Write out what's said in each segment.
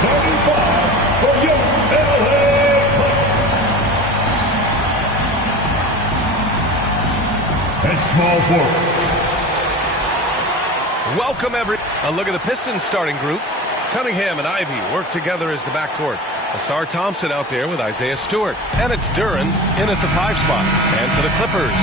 for your LA and small forward. Welcome, a look at the Pistons starting group. Cunningham and Ivy work together as the backcourt. Asar Thompson out there with Isaiah Stewart. And it's Duren in at the 5 spot. And for the Clippers,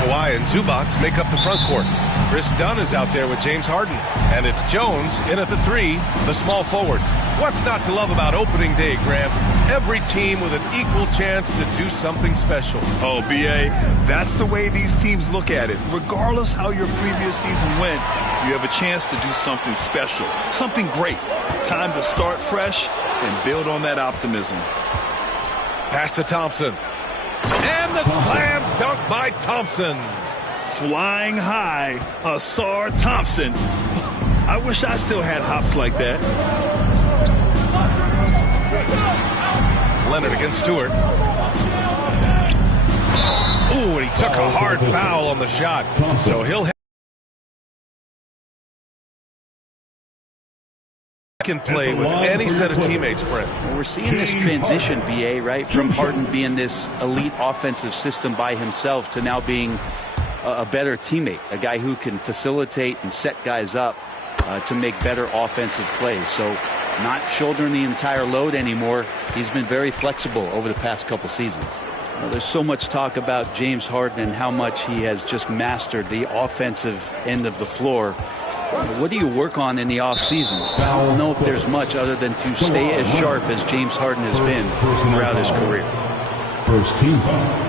Kawhi and Zubac make up the front court. Chris Dunn is out there with James Harden. And it's Jones in at the 3, the small forward. What's not to love about opening day, Graham? Every team with an equal chance to do something special. Oh, B.A., that's the way these teams look at it. Regardless how your previous season went, you have a chance to do something special, something great. Time to start fresh and build on that optimism. Pass to Thompson. And the slam dunk by Thompson. Flying high, Asar Thompson. I wish I still had hops like that. Leonard against Stewart. Ooh, and he took a hard foul on the shot. So he'll can play with any set of teammates, Brent. Well, we're seeing this transition, BA, right, from Harden being this elite offensive system by himself to now being a better teammate, a guy who can facilitate and set guys up to make better offensive plays. So not shouldering the entire load anymore. He's been very flexible over the past couple seasons. Well, there's so much talk about James Harden and how much he has just mastered the offensive end of the floor. What do you work on in the offseason? I don't know if there's much other than to stay as sharp as James Harden has been throughout his career. First team foul.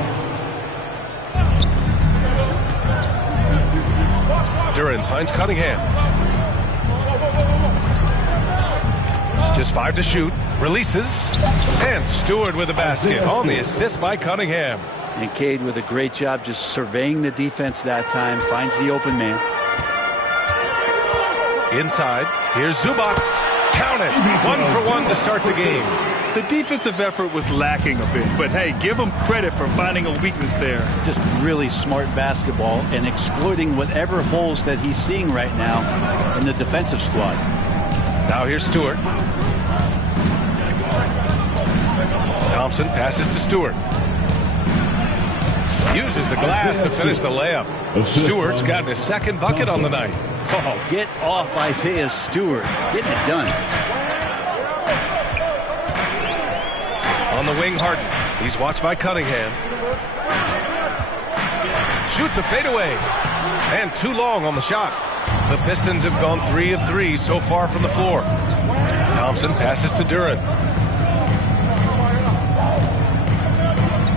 Duren finds Cunningham. Just 5 to shoot. Releases. And Stewart with a basket on the assist by Cunningham. And Cade with a great job just surveying the defense that time. Finds the open man. Inside. Here's Zubac. Count it. 1 for 1 to start the game. The defensive effort was lacking a bit, but hey, give him credit for finding a weakness there. Just really smart basketball and exploiting whatever holes that he's seeing right now in the defensive squad. Now here's Stewart. Thompson passes to Stewart. Uses the glass to finish the layup. Stewart's gotten his second bucket on the night. Oh, get off Isaiah Stewart. Getting it done. On the wing, Harden. He's watched by Cunningham. Shoots a fadeaway. And too long on the shot. The Pistons have gone 3 of 3 so far from the floor. Thompson passes to Duren.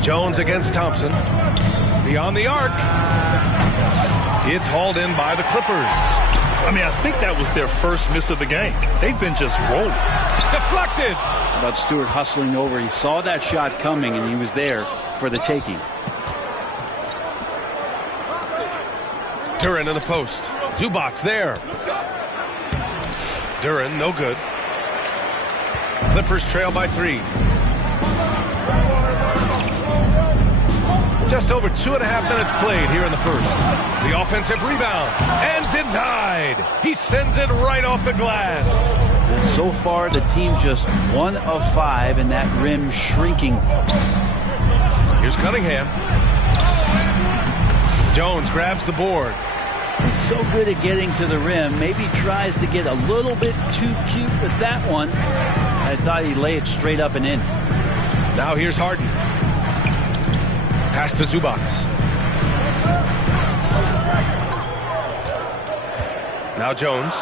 Jones against Thompson. Beyond the arc. It's hauled in by the Clippers. I mean, I think that was their first miss of the game. They've been just rolling. Deflected. How about Stewart hustling over? He saw that shot coming, and he was there for the taking. Duren in the post. Zubac's there. Duren, no good. Clippers trail by 3. Just over 2.5 minutes played here in the first. The offensive rebound. And denied. He sends it right off the glass. And so far, the team just 1 of 5, and that rim shrinking. Here's Cunningham. Jones grabs the board. He's so good at getting to the rim. Maybe tries to get a little bit too cute with that one. I thought he'd lay it straight up and in. Now here's Harden. Pass to Zubac. Now Jones.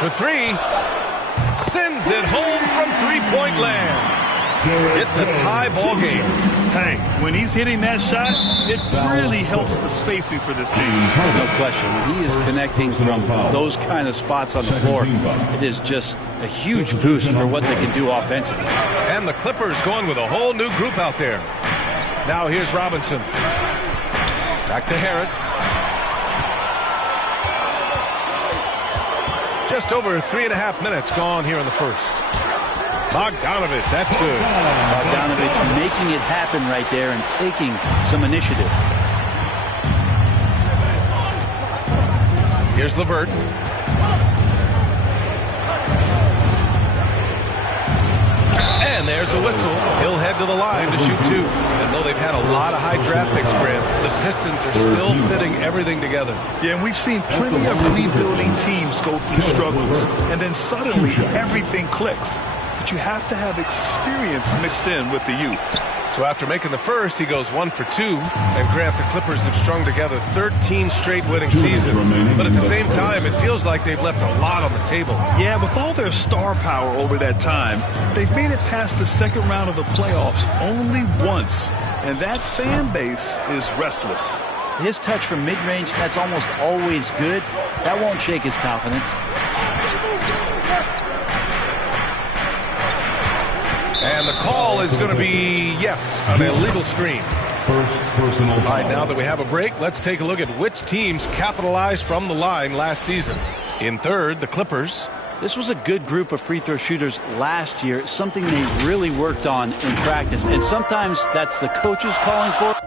For 3. Sends it home from three-point land. It's a tie ball game. Hey, when he's hitting that shot, it really helps the spacing for this team. No question. When he is connecting from those kind of spots on the floor, it is just a huge boost for what they can do offensively. And the Clippers going with a whole new group out there. Now here's Robinson. Back to Harris. Just over 3.5 minutes gone here in the first. Bogdanovich, that's good. Bogdanovich making it happen right there and taking some initiative. Here's LeVert. a whistle. He'll head to the line to shoot 2. And though they've had a lot of high draft picks, Grant, the Pistons are still fitting everything together. Yeah, and we've seen plenty of rebuilding teams go through struggles, and then suddenly everything clicks. But you have to have experience mixed in with the youth. So after making the first, he goes 1 for 2. And Grant, the Clippers have strung together 13 straight winning seasons. But at the same time, it feels like they've left a lot on the table. Yeah, with all their star power over that time, they've made it past the second round of the playoffs only once. And that fan base is restless. His touch from mid-range, that's almost always good. That won't shake his confidence. And the call is going to be, yes, an illegal screen. First personal All foul. right, now that we have a break, let's take a look at which teams capitalized from the line last season. In third, the Clippers. This was a good group of free throw shooters last year, something they really worked on in practice. And sometimes that's the coaches calling for it.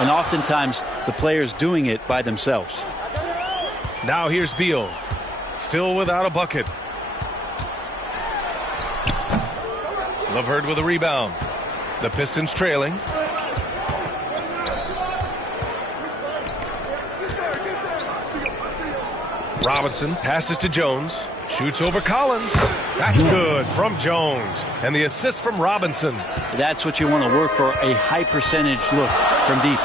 And oftentimes the players doing it by themselves. Now here's Beal, still without a bucket. LeVert with a rebound. The Pistons trailing. Robinson passes to Jones. Shoots over Collins. That's good from Jones. And the assist from Robinson. That's what you want to work for, a high percentage look from deep.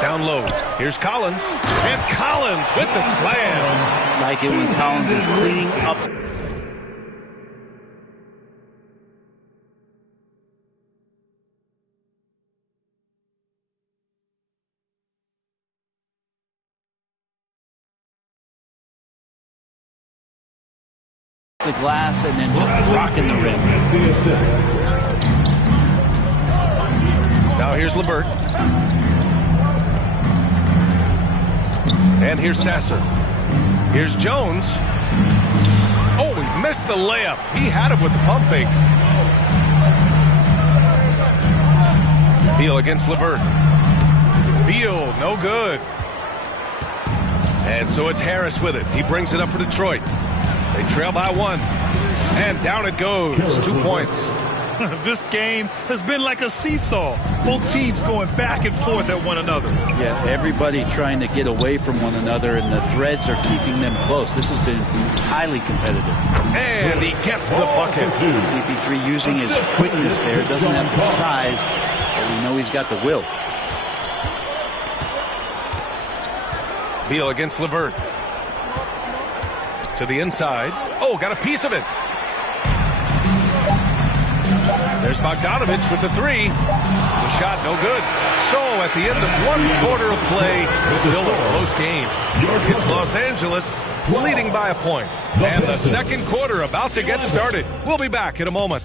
Down low. Here's Collins. And Collins with the slam. Like it when Collins is cleaning up. The glass and then just rocking the rim. Now here's LeVert. And here's Sasser. Here's Jones. Oh, he missed the layup. He had it with the pump fake. Beal against LeVert. Beal, no good. And so it's Harris with it. He brings it up for Detroit. They trail by 1. And down it goes. 2 points. This game has been like a seesaw. Both teams going back and forth at one another. Yeah, everybody trying to get away from one another, and the threads are keeping them close. This has been highly competitive. And he gets the bucket. CP3 using his quickness there. Doesn't have the size, but we know he's got the will. Beal against LeVert. To the inside. Oh, got a piece of it. There's Bogdanovich with the 3. The shot no good. So at the end of 1 quarter of play, still a close game. It's Los Angeles leading by a point. And the second quarter about to get started. We'll be back in a moment.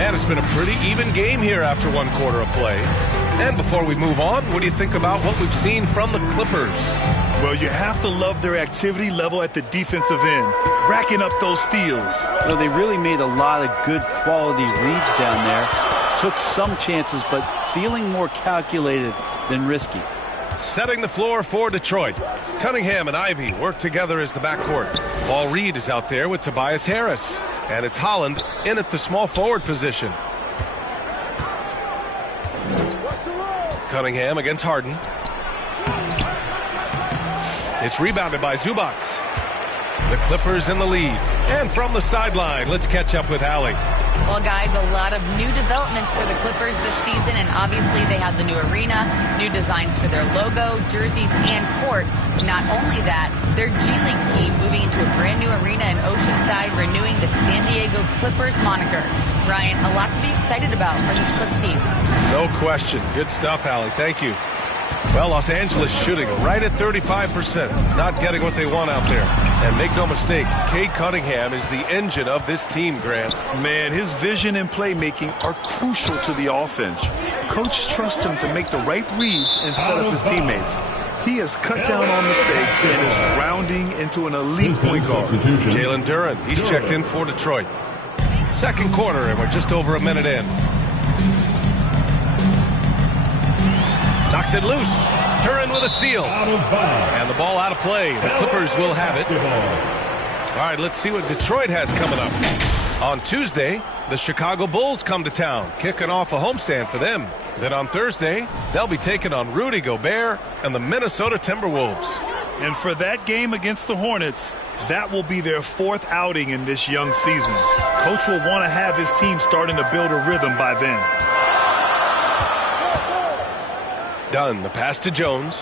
And it's been a pretty even game here after 1 quarter of play. And before we move on, what do you think about what we've seen from the Clippers? Well, you have to love their activity level at the defensive end, racking up those steals. Well, they really made a lot of good quality reads down there. Took some chances, but feeling more calculated than risky. Setting the floor for Detroit. Cunningham and Ivy work together as the backcourt. Paul Reed is out there with Tobias Harris. And it's Holland in at the small forward position. Cunningham against Harden. It's rebounded by Zubac. The Clippers in the lead. And from the sideline, let's catch up with Allie. Well, guys, a lot of new developments for the Clippers this season, and obviously they have the new arena, new designs for their logo, jerseys, and court. Not only that, their G League team moving into a brand new arena in Oceanside, renewing the San Diego Clippers moniker. Brian, a lot to be excited about for this Clips team. No question. Good stuff, Allie. Thank you. Well, Los Angeles shooting right at 35%. Not getting what they want out there. And make no mistake, Cade Cunningham is the engine of this team, Grant. Man, his vision and playmaking are crucial to the offense. Coach trusts him to make the right reads and set up his teammates. He has cut down on mistakes and is rounding into an elite point guard. Jalen Duren, he's checked in for Detroit. Second quarter, and we're just over a minute in. Knocks it loose. Duren with a steal. Out of bounds. And the ball out of play. The Clippers will have it. All right, let's see what Detroit has coming up. On Tuesday, the Chicago Bulls come to town, kicking off a homestand for them. Then on Thursday, they'll be taking on Rudy Gobert and the Minnesota Timberwolves. And for that game against the Hornets, that will be their 4th outing in this young season. Coach will want to have his team starting to build a rhythm by then. Dunn, the pass to Jones.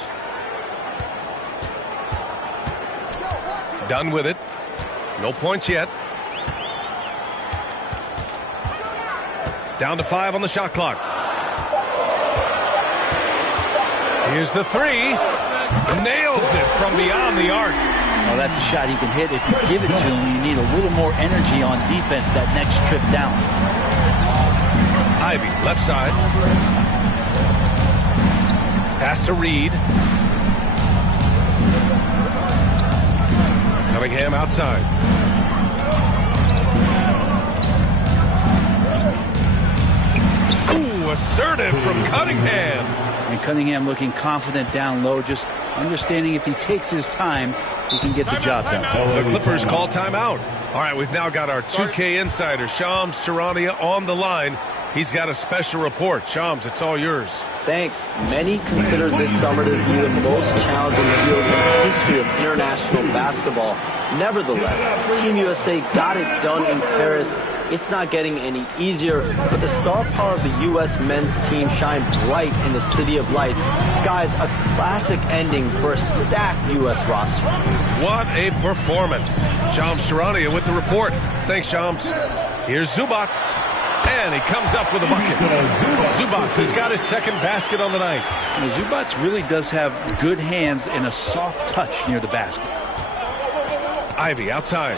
Dunn with it. No points yet. Down to 5 on the shot clock. Here's the 3. Nails it from beyond the arc. Well, that's a shot he can hit. If you give it to him, you need a little more energy on defense that next trip down. Ivy, left side. Pass to Reed. Cunningham outside. Ooh, assertive from Cunningham. And Cunningham looking confident down low, just understanding if he takes his time, he can get the job done. The Clippers call timeout. All right, we've now got our 2K insider, Shams Charania, on the line. He's got a special report. Shams, it's all yours. Thanks. Many consider this summer to be the most challenging field in the history of international basketball. Nevertheless, Team USA got it done in Paris. It's not getting any easier, but the star power of the U.S. men's team shined bright in the City of Lights. Guys, a classic ending for a stacked U.S. roster. What a performance. Shams Charania with the report. Thanks, Shams. Here's Zubac. And he comes up with a bucket. Zubac has got his second basket on the night. And Zubac really does have good hands and a soft touch near the basket. Ivy outside.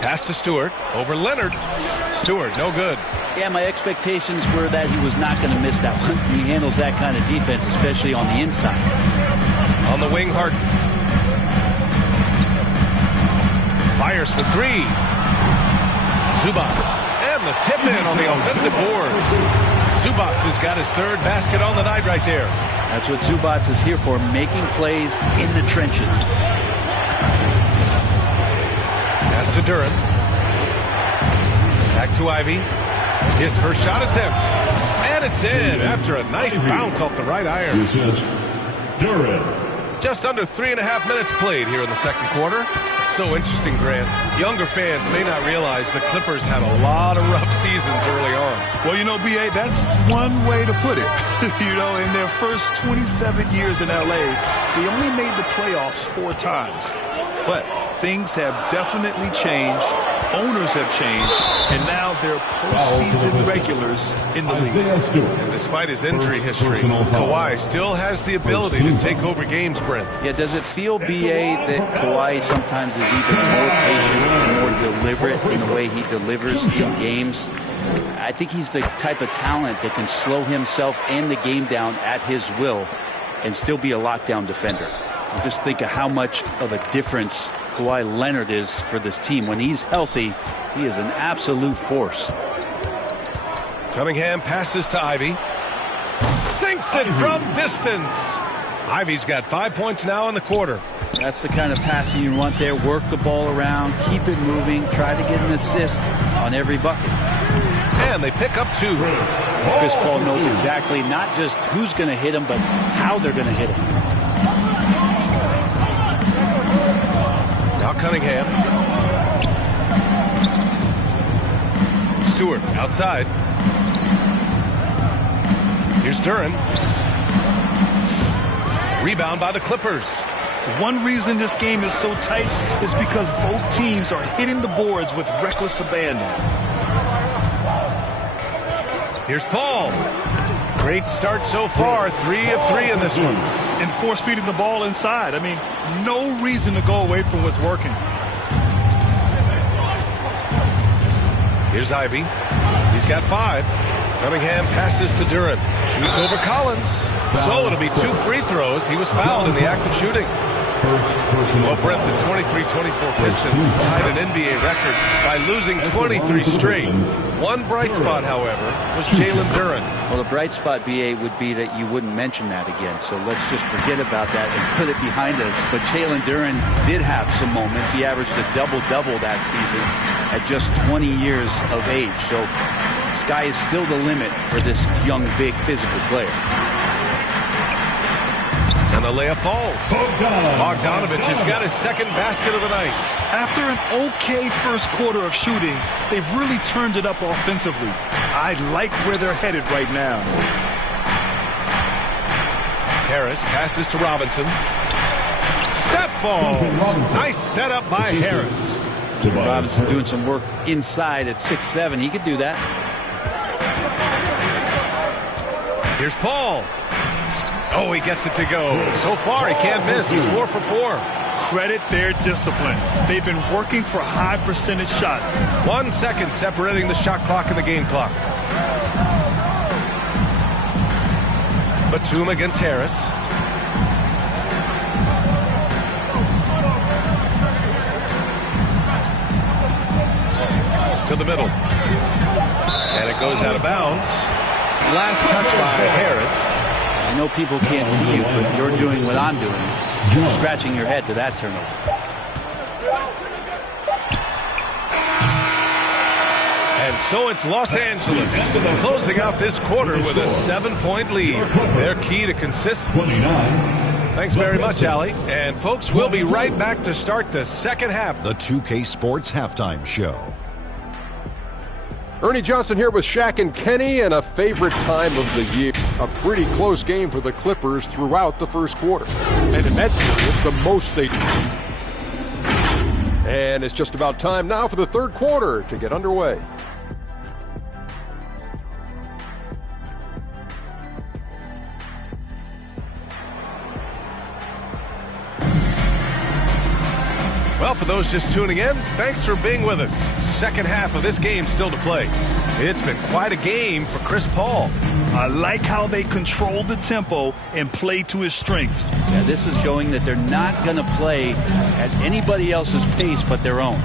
Pass to Stewart. Over Leonard. Stewart, no good. Yeah, my expectations were that he was not going to miss that one. He handles that kind of defense, especially on the inside. On the wing, Harden. Fires for 3. Zubac. And the tip in on the offensive boards. Zubac has got his 3rd basket on the night right there. That's what Zubac is here for, making plays in the trenches. Pass to Duren. Back to Ivy. His first shot attempt. And it's in after a nice bounce off the right iron. Duren. Just under 3.5 minutes played here in the second quarter. It's so interesting, Grant. Younger fans may not realize the Clippers had a lot of rough seasons early on. Well, you know, B.A., that's one way to put it. You know, in their first 27 years in L.A., they only made the playoffs 4 times. But things have definitely changed. Owners have changed. And now they're postseason regulars in the league. And despite his injury history, Kawhi still has the ability to take over games, Brent. Yeah, does it feel, B.A., that Kawhi sometimes is even more patient and more deliberate in the way he delivers in games? I think he's the type of talent that can slow himself and the game down at his will and still be a lockdown defender. Just think of how much of a difference Kawhi Leonard is for this team. When he's healthy, he is an absolute force. Cunningham passes to Ivy. Sinks it from distance. Ivy's got 5 points now in the quarter. That's the kind of passing you want there. Work the ball around, keep it moving, try to get an assist on every bucket. And they pick up 2. Chris Paul knows exactly not just who's going to hit him, but how they're going to hit him. Now Cunningham. Stewart outside. Here's Duren. Rebound by the Clippers. One reason this game is so tight is because both teams are hitting the boards with reckless abandon. Here's Paul. Great start so far. 3 of 3 in this one. And force-feeding the ball inside. I mean, no reason to go away from what's working. Here's Ivy. He's got 5. Cunningham passes to Duren. Shoots over Collins. So it'll be 2 free throws. He was fouled in the act of shooting. Well, Brent, the 23-24 Pistons tied an NBA record by losing 23 straight. One bright spot, however, was Jalen Duren. Well, the bright spot, BA, would be that you wouldn't mention that again. So let's just forget about that and put it behind us. But Jalen Duren did have some moments. He averaged a double-double that season at just 20 years of age. So sky is still the limit for this young, big, physical player. And the layup falls. Bogdanovich has got his second basket of the night. After an okay first quarter of shooting, they've really turned it up offensively. I like where they're headed right now. Harris passes to Robinson. That falls. Nice setup by Harris. Robinson doing some work inside at 6'7". He could do that. Here's Paul. Oh, he gets it to go. So far, he can't miss. He's 4 for 4. Credit their discipline. They've been working for high percentage shots. 1 second separating the shot clock and the game clock. Batum against Harris. To the middle. And it goes out of bounds. Last touch by Harris. I know people can't see you, but you're doing what I'm doing. Scratching your head to that turnover. And so it's Los Angeles closing out this quarter with a 7-point lead. Their key to consistency. Thanks very much, Allie. And folks, we'll be right back to start the second half. The 2K Sports Halftime Show. Ernie Johnson here with Shaq and Kenny, and a favorite time of the year. A pretty close game for the Clippers throughout the first quarter. And in that period, the most they do. And it's just about time now for the third quarter to get underway. Well, for those just tuning in, thanks for being with us. Second half of this game still to play. It's been quite a game for Chris Paul. I like how they control the tempo and play to his strengths. Yeah, this is showing that they're not going to play at anybody else's pace but their own.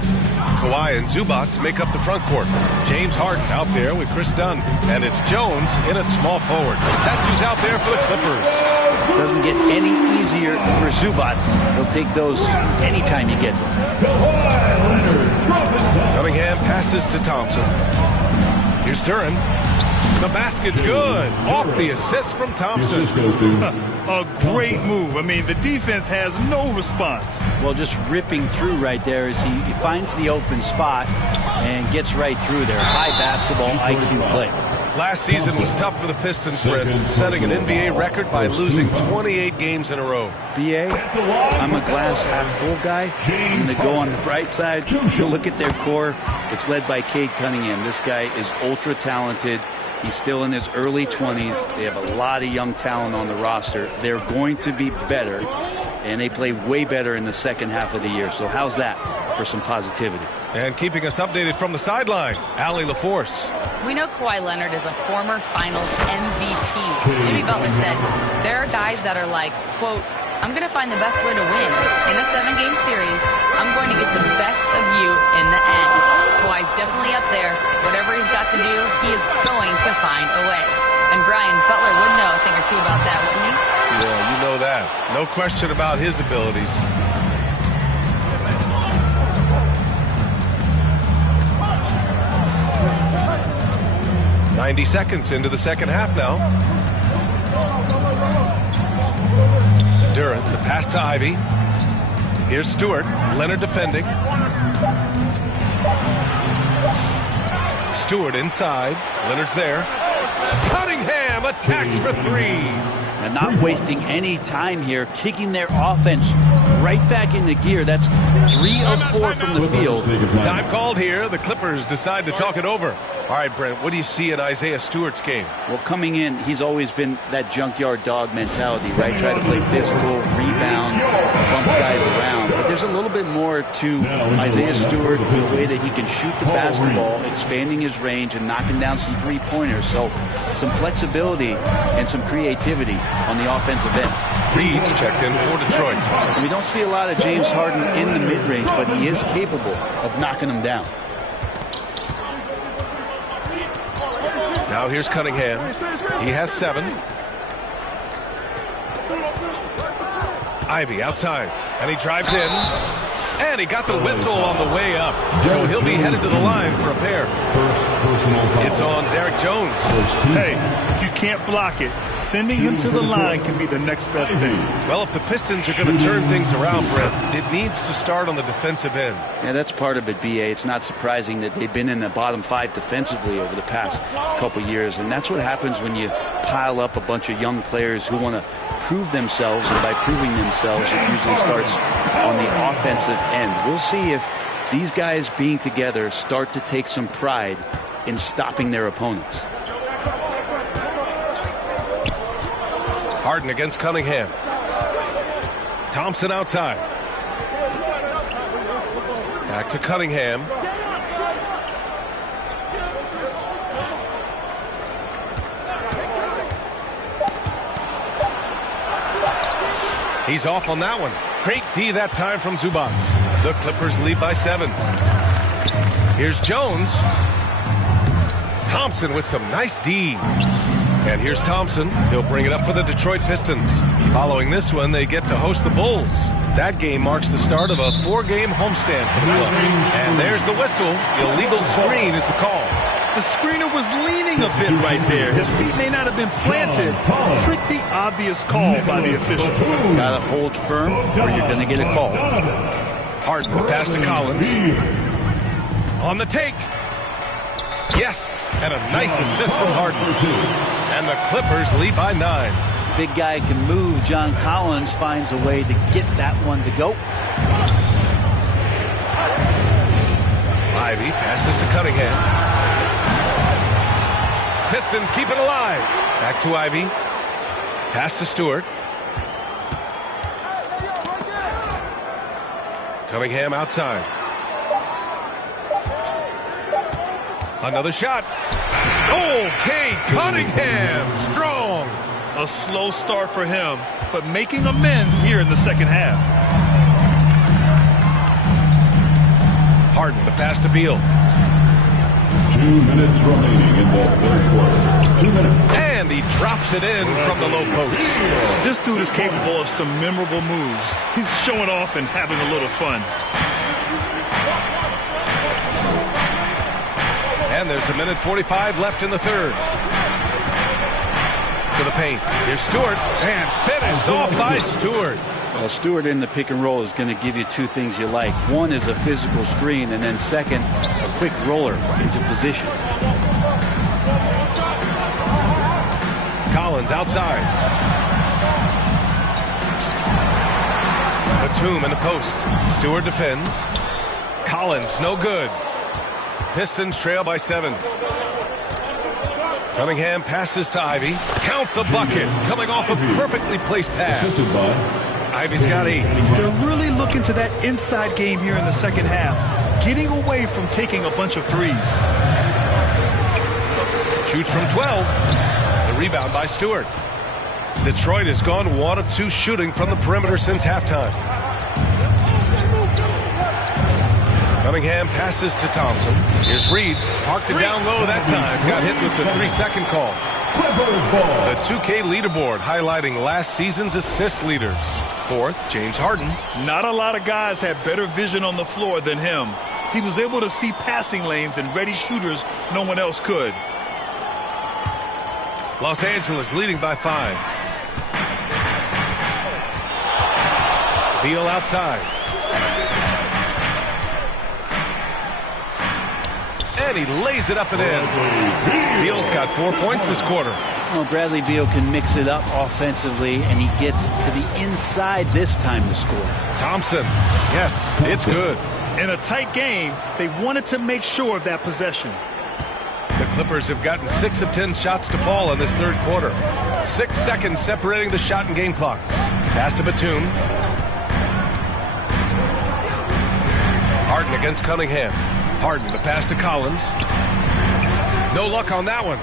Kawhi and Zubats make up the front court. James Harden out there with Chris Dunn. And it's Jones in at small forward. That's who's out there for the Clippers. Doesn't get any easier for Zubats. He'll take those anytime he gets them. Cunningham passes to Thompson. Here's Duren. The basket's good. Off the assist from Thompson. A great move. I mean, the defense has no response. Well, just ripping through right there as he finds the open spot and gets right through there. High basketball IQ play. Last season was tough for the Pistons, Brent, setting an NBA record by losing 28 games in a row. BA, I'm a glass half full guy. I'm going to go on the bright side. Look at their core. It's led by Cade Cunningham. This guy is ultra talented. He's still in his early 20s. They have a lot of young talent on the roster. They're going to be better, and they play way better in the second half of the year. So how's that for some positivity? And keeping us updated from the sideline, Allie LaForce. We know Kawhi Leonard is a former Finals MVP. Jimmy Butler said, there are guys that are like, quote, I'm going to find the best way to win. In a 7-game series, I'm going to get the best of you in the end. Kawhi's definitely up there. Whatever he's got to do, he is going to find a way. And Brian, Butler would know a thing or two about that, wouldn't he? Yeah, you know that. No question about his abilities. "90 seconds into the second half now. Duren, the pass to Ivy. Here's Stewart. Leonard defending. Stewart inside. Leonard's there. Cunningham attacks for three. And not wasting any time here, kicking their offense right back into gear. That's 3 of 4 from the field. Time called here. The Clippers decide to talk it over. All right, Brent, what do you see in Isaiah Stewart's game? Well, coming in, he's always been that junkyard dog mentality, right? Try to play physical, rebound, bump guys around. But there's a little bit more to Isaiah Stewart, the way that he can shoot the basketball, expanding his range and knocking down some three-pointers. So some flexibility and some creativity on the offensive end. Reed's checked in for Detroit. We don't see a lot of James Harden in the mid-range, but he is capable of knocking them down. Now here's Cunningham. He has 7. Ivy outside, and he drives in, and he got the whistle on the way up, so he'll be headed to the line for a pair. It's on Derek Jones. Hey, if you can't block it, sending him to the line can be the next best thing. Well, if the Pistons are going to turn things around, Brett, it needs to start on the defensive end. Yeah, that's part of it, B.A. It's not surprising that they've been in the bottom 5 defensively over the past couple years, and that's what happens when you pile up a bunch of young players who want to prove themselves, and by proving themselves, it usually starts on the offensive end. We'll see if these guys being together start to take some pride in stopping their opponents. Harden against Cunningham. Thompson outside. Back to Cunningham. He's off on that one. Great D that time from Zubats. The Clippers lead by 7. Here's Jones. Thompson with some nice D. And here's Thompson. He'll bring it up for the Detroit Pistons. Following this one, they get to host the Bulls. That game marks the start of a 4-game homestand for the club. And there's the whistle. Illegal screen is the call. The screener was leaning a bit right there. His feet may not have been planted. Pretty obvious call by the official. Gotta hold firm or you're gonna get a call. Harden pass to Collins. On the take. Yes, and a nice assist from Harden. And the Clippers lead by 9. Big guy can move. John Collins finds a way to get that one to go. Ivy passes to Cunningham. Pistons keep it alive. Back to Ivy. Pass to Stewart. Cunningham outside. Another shot. Okay, Cunningham. Strong. A slow start for him, but making amends here in the second half. Harden, the pass to Beal. 2 minutes remaining in the third quarter. 2 minutes. And he drops it in from the low post. This dude is capable of some memorable moves. He's showing off and having a little fun. And there's 1:45 left in the third. To the paint. Here's Stewart. And finished off by Stewart. Well, Stewart in the pick and roll is going to give you 2 things you like. One is a physical screen, and then second, a quick roller into position. Collins outside. Batum in the post. Stewart defends. Collins, no good. Pistons trail by 7. Cunningham passes to Ivy. Count the bucket. Coming off a perfectly placed pass. Ivy's got 8. They're really looking to that inside game here in the second half, getting away from taking a bunch of threes. Shoots from 12. The rebound by Stewart. Detroit has gone 1 of 2 shooting from the perimeter since halftime. Cunningham passes to Thompson. Here's Reed. Parked it down low that time. Got hit with the 3-second call. The 2K leaderboard highlighting last season's assist leaders. 4th, James Harden. Not a lot of guys had better vision on the floor than him. He was able to see passing lanes and ready shooters no one else could. Los Angeles leading by 5. Beal outside. And he lays it up and in. Beal's got 4 points this quarter. Well, Bradley Beal can mix it up offensively, and he gets to the inside this time to score. Thompson. Yes, it's good. In a tight game, they wanted to make sure of that possession. The Clippers have gotten 6 of 10 shots to fall in this third quarter. 6 seconds separating the shot and game clocks. Pass to Batum. Harden against Cunningham. Harden, the pass to Collins. No luck on that one.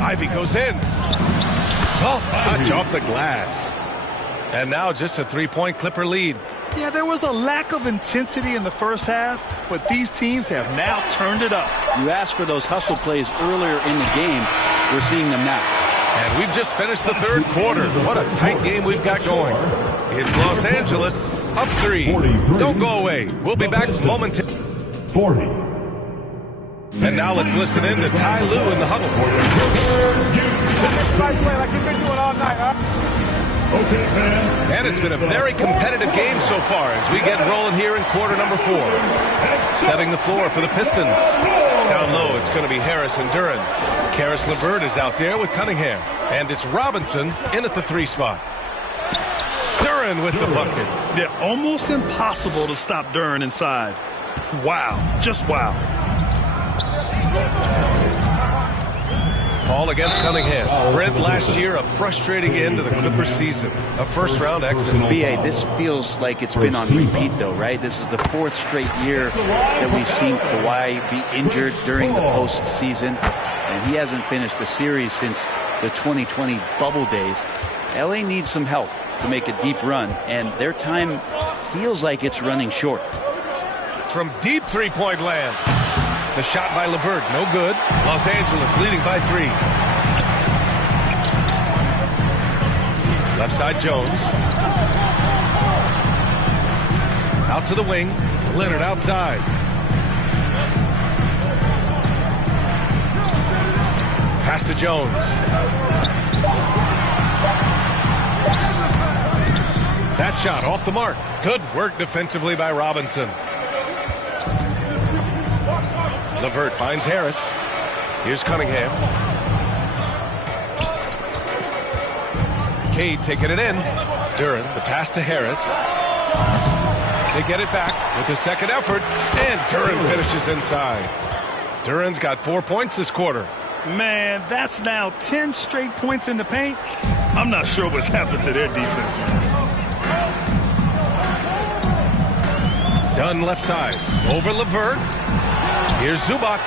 Ivy goes in. Soft touch off the glass. And now just a 3-point Clipper lead. Yeah, there was a lack of intensity in the first half, but these teams have now turned it up. You asked for those hustle plays earlier in the game. We're seeing them now. And we've just finished the third quarter. What a tight game we've got going. It's Los Angeles up 3. Don't go away. We'll be back momentarily. 40. And now let's listen in to Ty Lue in the huddle. Okay, fans. And it's been a very competitive game so far as we get rolling here in quarter number 4. Setting the floor for the Pistons. Down low, it's going to be Harris and Duren. Karis LeVert is out there with Cunningham. And it's Robinson in at the 3 spot. Duren with the bucket. Yeah, almost impossible to stop Duren inside. Wow, just wow. Paul against Cunningham. Brent last year, a frustrating end to the Clippers season. A first-round exit. B.A., this feels like it's been on repeat, though, right? This is the 4th straight year that we've seen Kawhi be injured during the postseason, and he hasn't finished a series since the 2020 bubble days. L.A. needs some help to make a deep run, and their time feels like it's running short. From deep 3-point land. The shot by LeVert, no good. Los Angeles leading by 3. Left side Jones. Out to the wing. Leonard outside. Pass to Jones. That shot off the mark. Good work defensively by Robinson. LeVert finds Harris. Here's Cunningham. Cade taking it in. Duren, the pass to Harris. They get it back with the second effort, and Duren finishes inside. Duren's got 4 points this quarter. Man, that's now 10 straight points in the paint. I'm not sure what's happened to their defense. Dunn left side. Over LeVert. Here's Zubac.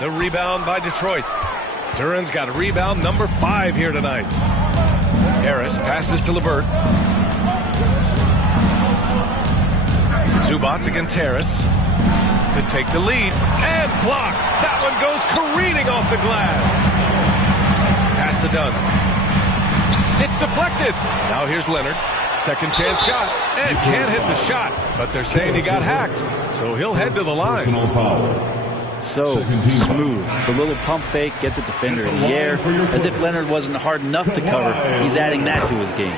The rebound by Detroit. Duren's got a rebound number 5 here tonight. Harris passes to LeVert. Zubac against Harris to take the lead and block. That one goes careening off the glass. Pass to Dunn. It's deflected. Now here's Leonard. Second chance shot, and can't hit the shot, but they're saying he got hacked, so he'll head to the line. So smooth. The little pump fake, get the defender in the air. As if Leonard wasn't hard enough to cover, he's adding that to his game.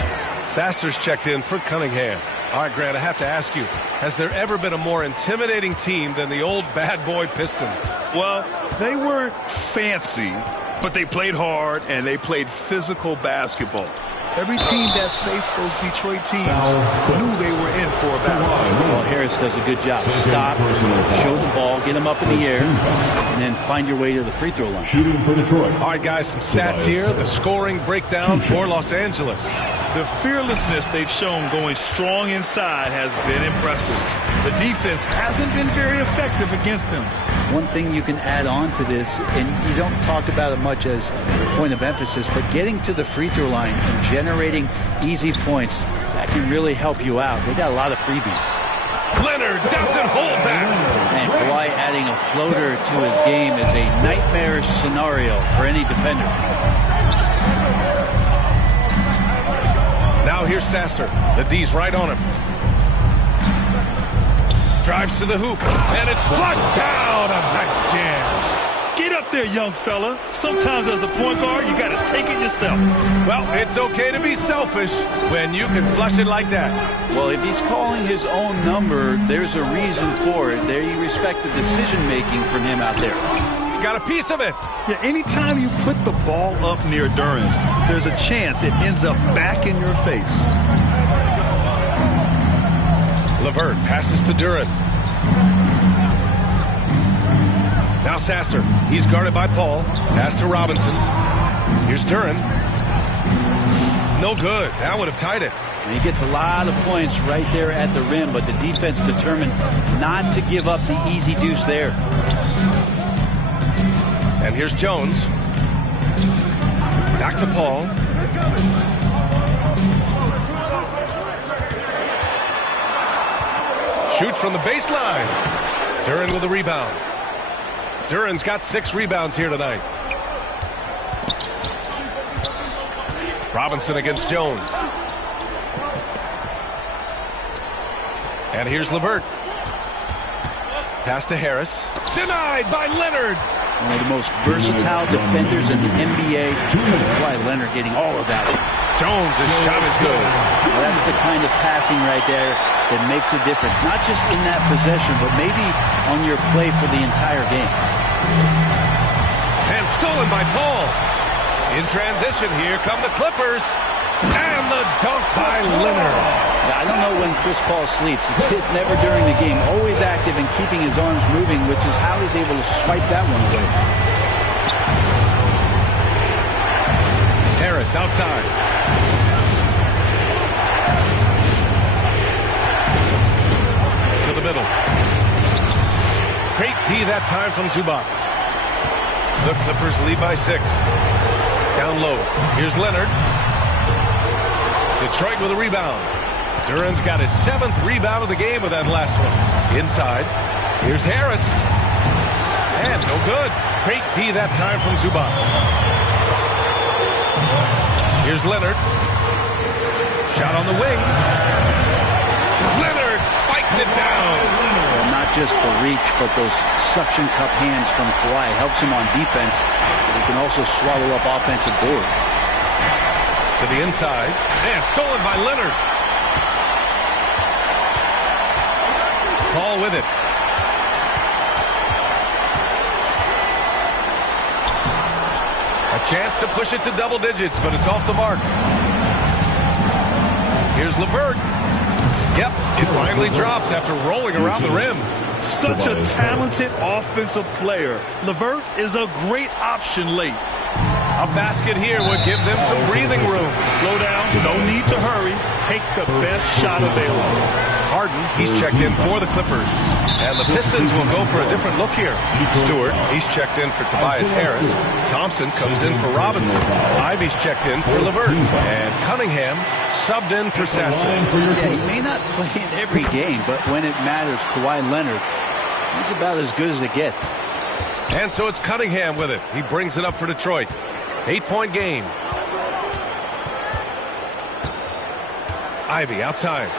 Sasser's checked in for Cunningham. All right, Grant, I have to ask you, has there ever been a more intimidating team than the old bad boy Pistons? Well, they weren't fancy, but they played hard, and they played physical basketball. Every team that faced those Detroit teams knew they were in for a battle. Well, Harris does a good job. Stop, show the ball, get them up in the air, and then find your way to the free throw line. Shooting for Detroit. All right, guys, some stats here. The scoring breakdown for Los Angeles. The fearlessness they've shown going strong inside has been impressive. The defense hasn't been very effective against them. One thing you can add on to this, and you don't talk about it much as a point of emphasis, but getting to the free throw line and generating easy points, that can really help you out. They got a lot of freebies. Leonard doesn't hold back. And Kawhi adding a floater to his game is a nightmarish scenario for any defender. Now here's Sasser. The D's right on him. Drives to the hoop, and it's flushed down. A nice jam. Get up there, young fella. Sometimes as a point guard, you got to take it yourself. Well, it's okay to be selfish when you can flush it like that. Well, if he's calling his own number, there's a reason for it. There you respect the decision-making from him out there. You got a piece of it. Yeah, anytime you put the ball up near Duren, there's a chance it ends up back in your face. LeVert passes to Duren. Now Sasser. He's guarded by Paul. Pass to Robinson. Here's Duren. No good. That would have tied it. And he gets a lot of points right there at the rim, but the defense determined not to give up the easy deuce there. And here's Jones. Back to Paul. Shoots from the baseline. Duren with a rebound. Duren's got 6 rebounds here tonight. Robinson against Jones. And here's LeVert. Pass to Harris. Denied by Leonard. One of the most versatile defenders in the NBA. Kawhi Leonard getting all of that. Jones, his shot is good. Well, that's the kind of passing right there that makes a difference. Not just in that possession, but maybe on your play for the entire game. And stolen by Paul. In transition, here come the Clippers. And the dunk by Leonard. Now, I don't know when Chris Paul sleeps. It's never during the game. Always active and keeping his arms moving, which is how he's able to swipe that one away. Harris outside. To the middle. Great D that time from Zubac. The Clippers lead by 6. Down low. Here's Leonard. Detroit with a rebound. Duren's got his 7th rebound of the game with that last one. Inside. Here's Harris. And no good. Great D that time from Zubac. Here's Leonard. Shot on the wing. Leonard spikes it down. Well, not just the reach, but those suction cup hands from Kawhi helps him on defense. But he can also swallow up offensive boards. To the inside. And stolen by Leonard. Paul with it. A chance to push it to double digits, but it's off the mark. Here's LeVert. Yep, it finally drops after rolling around the rim. Such a talented offensive player. LeVert is a great option late. A basket here would give them some breathing room. Slow down, no need to hurry. Take the best shot available. Harden, he's checked in for the Clippers. And the Pistons will go for a different look here. Stewart, he's checked in for Tobias Harris. Thompson comes in for Robinson. Ivy's checked in for LeVert. And Cunningham subbed in for Sasson. Yeah, he may not play in every game, but when it matters, Kawhi Leonard, he's about as good as it gets. And so it's Cunningham with it. He brings it up for Detroit. 8-point game. Ivy outside.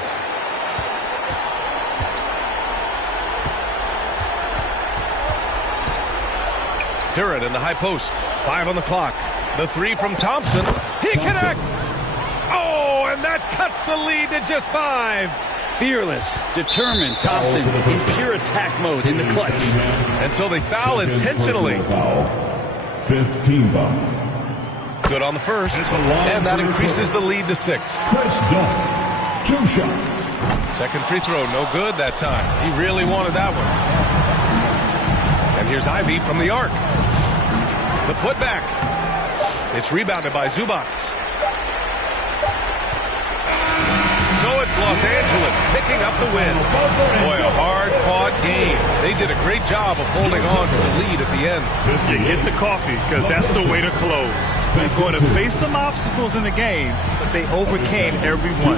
Duren in the high post. 5 on the clock. The 3 from Thompson. He connects. Oh, and that cuts the lead to just 5. Fearless, determined Thompson in pure attack mode in the clutch. And so they foul intentionally. 15 foul. Good on the first. And that increases the lead to 6. First dunk. 2 shots. Second free throw, no good that time. He really wanted that one. And here's Ivy from the arc. The putback. It's rebounded by Zubac. So it's Los Angeles picking up the win. Boy, a hard-fought game. They did a great job of holding on to the lead at the end. Get the coffee, because that's the way to close. They're going to face some obstacles in the game, but they overcame every one.